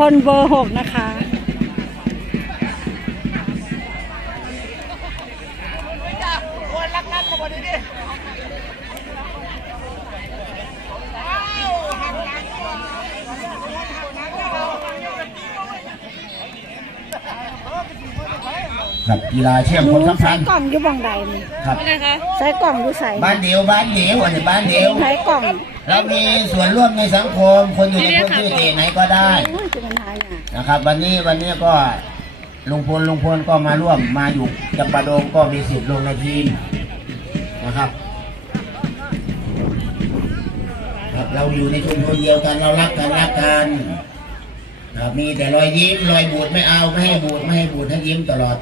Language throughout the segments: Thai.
พลเบอร์หกนะคะ ครับกีฬาเชื่อมหคนูนสำใส่คัญกล่องอยู่บังใดนี่ครับ ใส่กล่องอยู่ใส่บ้านเดียวบ้านเดียวอันนี้บ้านเดียวใส่กล่องเรามีส่วนร่วมในสังคม คนอยู่ในพื้นที่เไหนก็ได้อุ้ยจะมันหายน่ะนะครับวันนี้วันนี้ก็ลุงพลลุงพลก็มาร่วมมาอยู่จับประดงก็มีสิทธิ์ลงในทีมนะครับครับ เราอยู่ในชุมชนเดียวกันเรารักกันรักกันครับมีแต่รอยยิ้มรอยบูดไม่เอาไม่ให้บูดไม่ให้บูดให้ยิ้มตลอด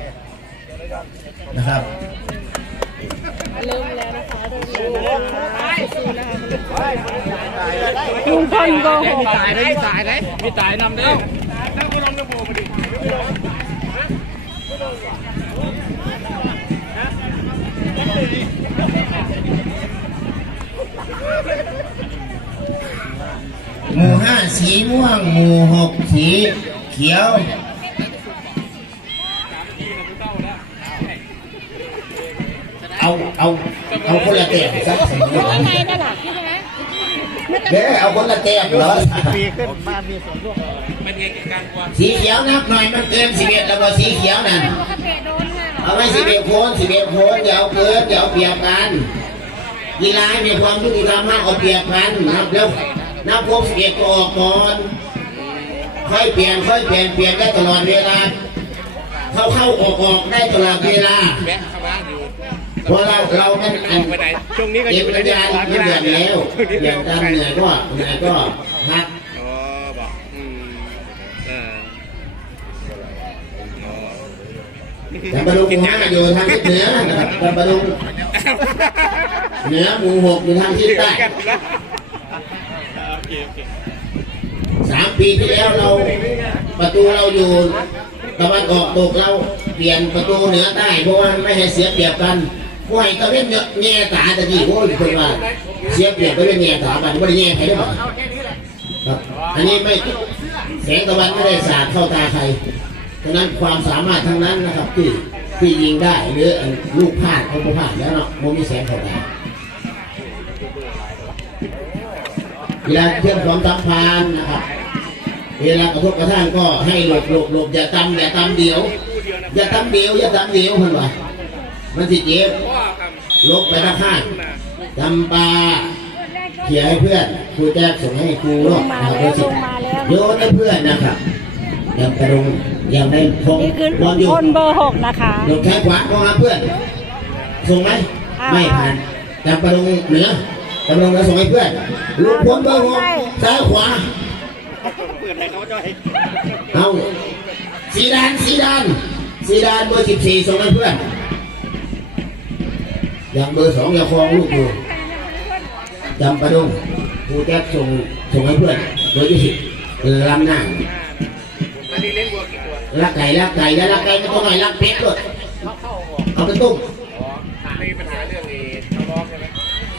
นะครับลุงพลเบอร์หกตายเลยตายเลยมีตายนำเด้อหมู่ห้าสีม่วง หมู่หกสีเขียว เอาเอาเอาคนละแต้มสักสมมติไงนั่นล่ะเด้อเอาคนละแต้มเหรอปีขึ้นบ้านมีส่วนร่วมเป็นไงการกวนสีเขียวนับหน่อยมันเกินสิบเอ็ดแล้วก็สีเขียวนั่นเอาไว้สิบเอ็ดโคนสิบเอ็ดโคนอย่าเอาเกินอย่าเอาเปรียบกันกีฬามีความยุติธรรมมากเอาเปรียบกันนับแล้วนับครบสิบเอ็ดก็ออกก่อนค่อยเปลี่ยนค่อยเปลี่ยนเปลี่ยนได้ตลอดเวลา เข้าเข้าออกออกได้ตลอดเวลาแวะ เข้าบ้านอยู่เพราะเราเรามันอันไปไหนช่วงนี้ก็อเก็บยู่ในปัญเรื่อญางความเดือดแล้วช่วงนี้เดืเรื่ออดงตามเหนื่อยก็เหนื่อยก็พักอ๋อบอกอืมเออแต่ประดุงห้าอยู่ทางทิศเหนือนะครับแต่ประดุงเหนือหมู่หกอยู่ทางทิศใต้กันแล้วโอเคโอเคสามปีที่แล้วเราประตูเราอยู่ตะวันออกตกเราเปลี่ยนประตูเหนือใต้เพราะว่าไม่ให้เสียเปรียบกัน ผู้ให้ตะเวนแง่ตาตะกี้โอ้ยคนว่าเสียเปรียบตะเวนแง่ตาบันไม่ได้แง่ใครได้หรอครับอันนี้ไม่แสงตะวันไม่ได้สาดเข้าตาใครฉะนั้นความสามารถทั้งนั้นนะครับที่ที่ยิงได้หรือลูกพลาดเขาพลาดแล้วเนาะโมมีแสงเข้าตาเวลาเที่ยงความสัมพันธ์นะครับ เวลากระทบกระทั่งก็ให้หลบหลบหลบอย่าตำอย่าตำเดียว อย่าตำเดียวอย่าตำเดียวเพิ่นว่ามั นสิเจ็บพ่อครับลบไปด้านข้างตำปลาเขี่ยให้เพื่อนครูแจ๊กส่งให้ครูลรองบมานะครับแล้วสิลงมาแล้วโยนให้เพื่อนนะครับอย่าไปลงอย่าไปพงนี่คือวลุอนงอยู่พลเบอร์หกนะคะยกแขนขวาลงหาเพื่อนส่งไหมอ่าไม่ผ่านจับไปลงเหนือจับไปลงเหนือส่งให้เพื่อนลูกพ้นเบอร์หกซ้ายขวาเปิดอะไรเขาจะให้เอาสีดานสีดานสีดานเบอร์สิบสี่ส่งให้เพื่อน ย่างเบอร์สองอย่าคลองลูกอยู่จำประดงครูแจ๊คส่งส่งให้เพื่อนเบอร์ที่สิบลำหน้าอันนี้เล่นวัวกี่ตัวลักไก่ลักไก่แล้วลักไก่ไม่ต้องไหนลักเป็ดด้วยเอาไปตุ้มม่มีปัญหาเรื่องนี้เขาร้องใช่ไหม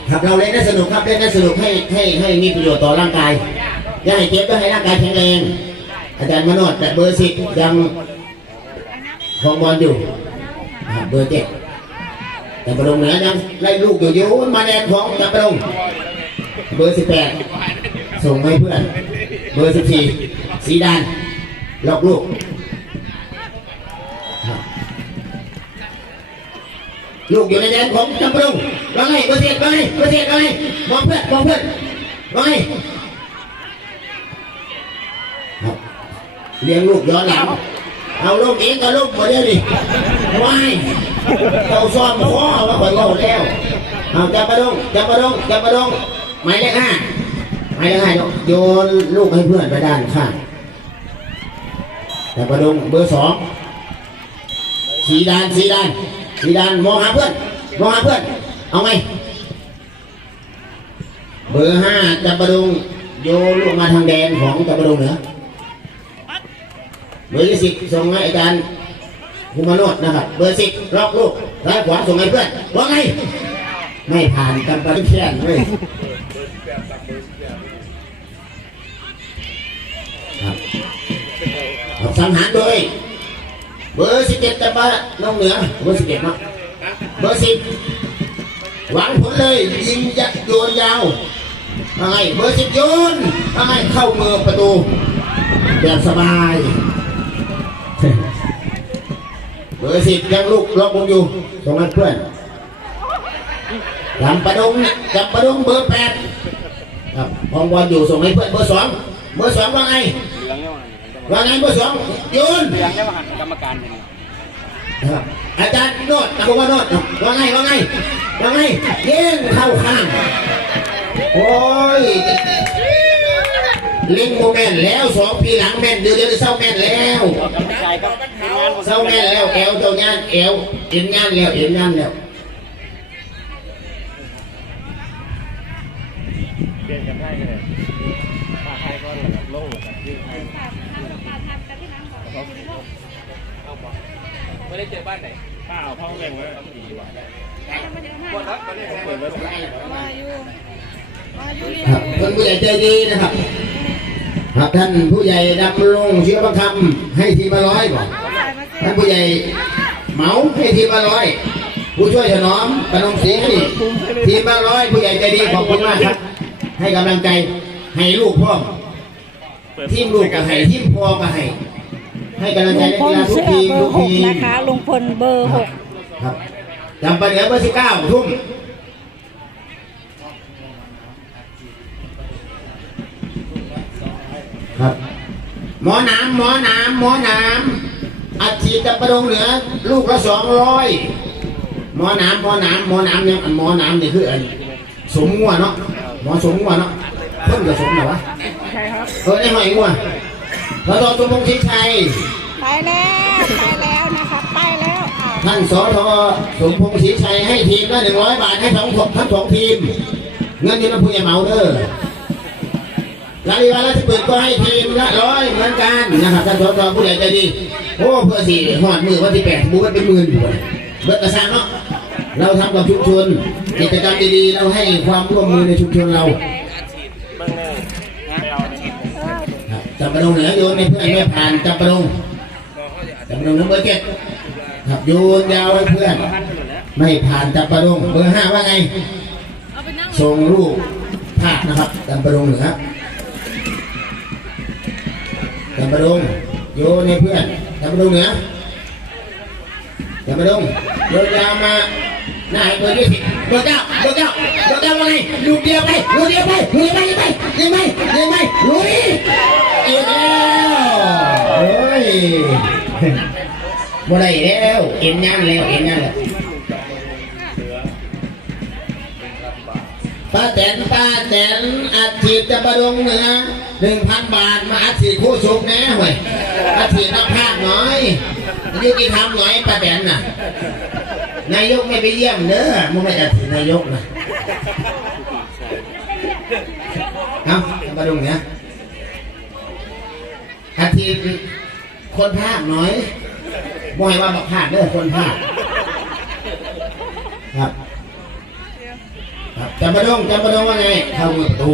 ครับเราเล่นได้สนุกครับเล่นได้สนุกให้ให้ให้มีประโยชน์ต่อร่างกายอย่าให้เจ็บก็ให้ร่างกายแข็งแรงอาจารย์มโนดแต่เบอร์สิบยังครองบอลอยู่เบอร์เจ็ด แต่ประดงเหนือยังไล่ลูกอยู่โยนมาแดนของแต่ประดงเบอร์สิบแปดส่งให้เพื่อน เบอร์สิบสี่สีดานล็อกลูก ลูกอยู่ในแดนของจำปาดงว่าไงเบอร์เจ็ดว่าไงเบอร์เจ็ดว่าไงมองเพื่อนมองเพื่อนว่าไงครับเลี้ยงลูกย้อนหลัง เอาลูกเองกับลูกหมดเลยดิว้ายเราซ้อมข้อว่าข่อยว่าแล้วเอาจับปะดงจับปะดงจับปะดงหมายเลขห้าหมายเลขห้าโยนลูกให้เพื่อนไปด้านข้างจับปะดงเบอร์สองสีดานสีดานสีดานมองหาเพื่อนมองหาเพื่อน เอาไงเบอร์ห้าจับปะดงโยนลูกมาทางแดนของจับปะดงเหนือ เบอร์ยี่สิบส่งให้อาจารย์ภูมิโนดนะครับ เบอร์สิบล็อกลูกซ้ายขวาส่งให้เพื่อนว่าไง ไม่ผ่านกันไปแค่นเลยครับครับสังหารโดยเบอร์สิบเจ็ดจะบ้าน้องเหนือ เบอร์สิบเจ็ดเนาะเบอร์สิบหวังผลเลยยิงยัดโยนยาวอะไรเบอร์สิบโยนอะไรเข้ามือประตูแบบสบาย เบอร์สิบยังลูกล็อกผมอยู่ตรงนั้นเพื่อนลำประดงจำประดงเบอร์แปดครับพองบอลอยู่ส่งให้เพื่อนเบอร์สองเบอร์สองว่าไงว่าไงเบอร์สองยืนกรรมการอาจารย์โนดตะโกนว่าโนดว่าไงว่าไงว่าไงเย้งเข้าข้างโอ้ย เล่นโมแมนแล้วสองปีหลังแมนเดี๋ยวเดี๋ยวเศร้าแมนแล้วกำลังใจครับทีมงานเศร้าแมนแล้วแอลเจ้างานแอลเอ็นงานแล้วเอ็นงานแล้วเปลี่ยนกันให้เลยตาไทยก็แบบโล่งแบบยืดให้ไม่ได้เจอบ้านไหนข้าวพ่อแม่งเลยดีว่ะหมดแล้วตอนนี้เปิดไว้ตรงนี้ครับท่านผู้ใหญ่ใจดีนะครับ ครับท่านผู้ใหญ่ดำรงเชื้อประคำให้ทีมละร้อยก่อนท่านผู้ใหญ่เหมาให้ทีมละร้อย ผู้ช่วยถนอมกนงศรีทีมละร้อยผู้ใหญ่ใจดีขอบคุณมากครับ ให้กำลังใจให้ลูกพ่อทีมลูกก็ให้ทีมพ่อก็ให้ให้กำลังใจลุงนักพกีลฬาทุกเสื้อทีมเบอทุกทีมร์หกนะคะลุงพลเบอร์หกครับจำไปเหนือเบอร์สิบเก้าทุ่ม มอหน้ำหมอหน้ำหมอหน้ำอัดฉีดจะประดงเหนือ ลูกละสองร้อยหมอหน้ำหมอหน้ำหมอหน้ำเนี่ยอันหมอหน้ำนี่คืออันสมงัวเนาะหมอสมงัวเนาะเพิ่มกับสมเหรอวะใช่ครับเออได้หอยงัวพระตอสมพงษ์ชิดชัยไปแล้วไปแล้วนะคะไปแล้วอ่าท่านสอทอสมพงษ์ศรีชัยให้ทีมละหนึ่งร้อยบาทให้สองทั้งสองทีม เงินนี่มันผู้ใหญ่เหมาเด้อ ลาลีวาลาที่เปิดก็ให้ทีมละร้อยเหมือนกันนะครับท่านสอทอผู้ใหญ่ใจดีโอ้เพื่อสี่หอดมือวันที่แปดบูมันเป็นหมื่นอยู่เบิดกระซังเนาะเราทำกับชุมชนกิจกรรมดีๆเราให้ความร่วมมือในชุมชนเราบ้างเลยงานเราเนี่ยครับจำปะดงเหนือโยนในเพื่อนไม่ผ่านจำปะดงจำปะดงน้ำเบอร์เจ็ดครับโยนยาวให้เพื่อนไปหมดแล้วไม่ผ่านจับประดงเบอร์ห้าว่าไงส่งรูปภาพนะครับจับประดงเหนือ จับประดงโยนให้เพื่อนจับประดงเหนือจับประดงโยนยาวมาหน้าให้เบอร์ยี่สิบเบอร์เก้าเบอร์เก้าเบอร์เก้าว่าไงลูกเดียวไปลูกเดียวไปลูกเดียวไปยิงไปยิงไปยิงไปลุยอีกแล้วโอ้ยบ่ได้แล้วเอ็นงานแล้วเอ็นงานแล้ว ป้าแตนป้าแตนอัดฉีดจะประดงเหนือหนึ่งพันบาทมาอัดฉีดคู่สุกแน่เว้ยอัดฉีดน้ำภาคน่อยยุติธรรมน่อยป้าแตนน่ะ นายกไม่ไปเยี่ยมเด้อมึงไม่อัดฉีดนายกนะเอาจะประดงเหนืออัดฉีดคนภาคน่อยบ่อยว่าบักภาคเด้อคนภาคครับ จำปะดงจำปะดงว่าไงเข้ามือประตู